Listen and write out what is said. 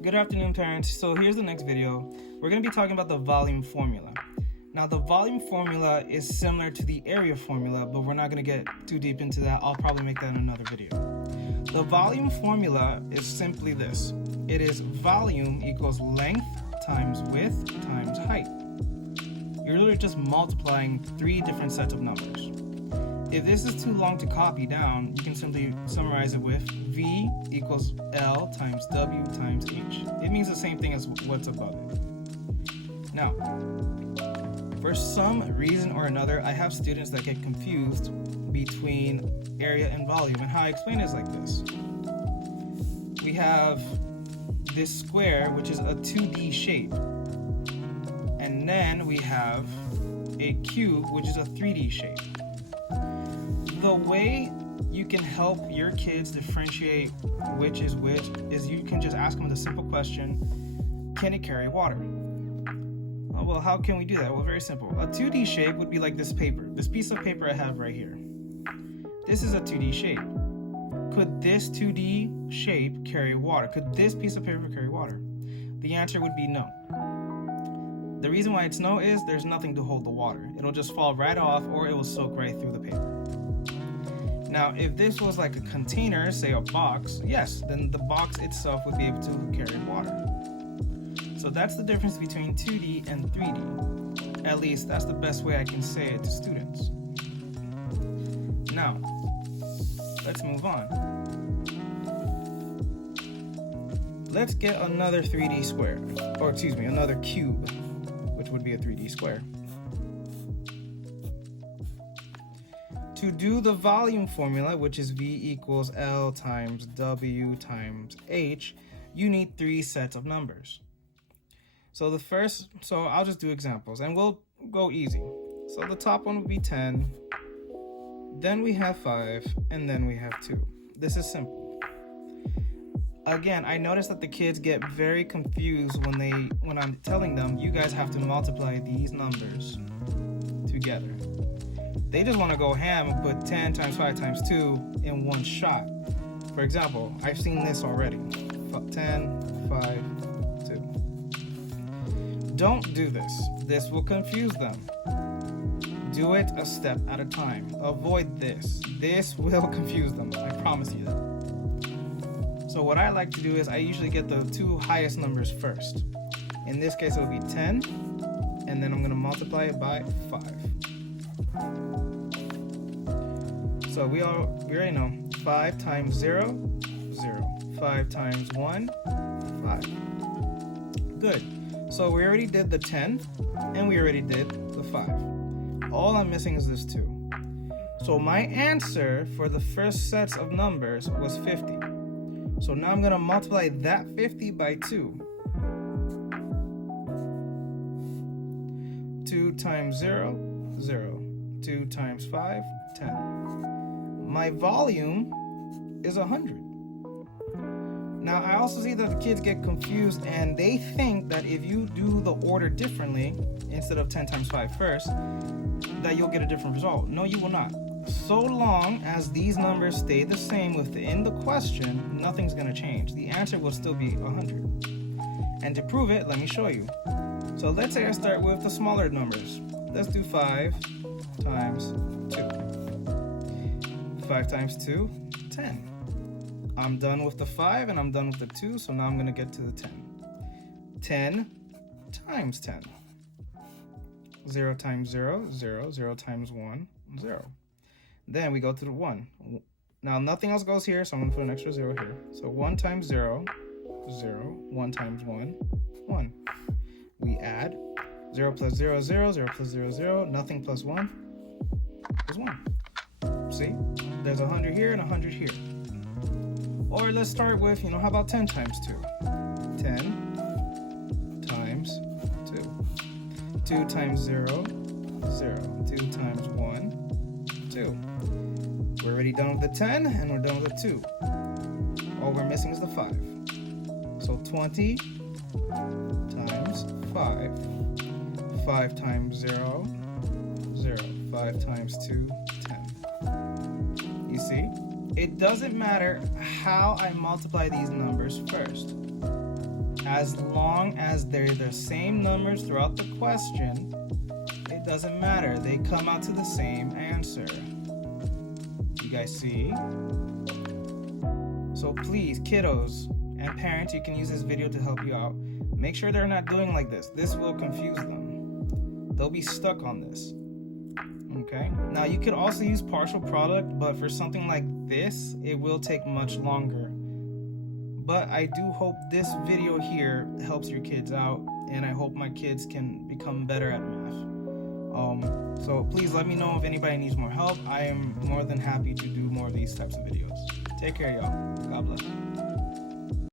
Good afternoon, parents. So here's the next video. We're going to be talking about the volume formula. Now, the volume formula is similar to the area formula, but we're not going to get too deep into that. I'll probably make that in another video. The volume formula is simply this. It is volume equals length times width times height. You're literally just multiplying three different sets of numbers. If this is too long to copy down, you can simply summarize it with V equals L times W times H. It means the same thing as what's above it. Now, for some reason or another, I have students that get confused between area and volume, and how I explain it is like this. We have this square, which is a 2D shape, and then we have a cube, which is a 3D shape. The way you can help your kids differentiate which is which is you can just ask them the simple question, can it carry water? Oh, well, how can we do that? Well, very simple. A 2D shape would be like this paper, this piece of paper I have right here. This is a 2D shape. Could this 2D shape carry water? Could this piece of paper carry water? The answer would be no. The reason why it's no is there's nothing to hold the water. It'll just fall right off, or it will soak right through the paper. Now, if this was like a container, say a box, yes, then the box itself would be able to carry water. So that's the difference between 2D and 3D. At least that's the best way I can say it to students. Now, let's move on. Let's get another 3D square, or excuse me, another cube, which would be a 3D square. To do the volume formula, which is V equals L times W times H, you need three sets of numbers. So I'll just do examples and we'll go easy. So the top one would be 10, then we have 5, and then we have 2. This is simple. Again, I notice that the kids get very confused when I'm telling them, you guys have to multiply these numbers together. They just want to go ham and put 10 times 5 times 2 in one shot. For example, I've seen this already. 10, 5, 2. Don't do this. This will confuse them. Do it a step at a time. Avoid this. This will confuse them. I promise you that. So what I like to do is I usually get the two highest numbers first. In this case, it will be 10, and then I'm going to multiply it by 5. So we already know 5 times 0, 0. 5 times 1, 5. Good. So we already did the 10 and we already did the 5. All I'm missing is this 2. So my answer for the first sets of numbers was 50. So now I'm going to multiply that 50 by 2. 2 times 0, 0. 2 times 5, 10. My volume is 100. Now, I also see that the kids get confused and they think that if you do the order differently, instead of 10 times 5 first, that you'll get a different result. No, you will not. So long as these numbers stay the same within the question, nothing's going to change. The answer will still be 100. And to prove it, let me show you. So let's say I start with the smaller numbers. Let's do 5 times 2. 5 times 2, 10. I'm done with the 5 and I'm done with the 2, so now I'm going to get to the 10. 10 times 10. 0 times 0, 0. 0 times 1, 0. Then we go to the 1. Now nothing else goes here, so I'm going to put an extra 0 here. So 1 times 0, 0. 1 times 1, 1. We add 0 plus 0, 0. 0 plus 0, 0. Nothing plus 1 is 1. See? There's 100 here and 100 here. Or let's start with, how about 10 times 2? 10 times 2. 2 times 0, 0. 2 times 1, 2. We're already done with the 10 and we're done with the 2. All we're missing is the 5. So 20 times 5. 5 times 0, 0. 5 times 2, 10. You see? It doesn't matter how I multiply these numbers first. As long as they're the same numbers throughout the question, it doesn't matter. They come out to the same answer. You guys see? So please, kiddos and parents, you can use this video to help you out. Make sure they're not doing like this. This will confuse them. They'll be stuck on this. Okay? Now you could also use partial product, but for something like this, it will take much longer. But I do hope this video here helps your kids out, and I hope my kids can become better at math. So please let me know if anybody needs more help. I am more than happy to do more of these types of videos. Take care, y'all. God bless.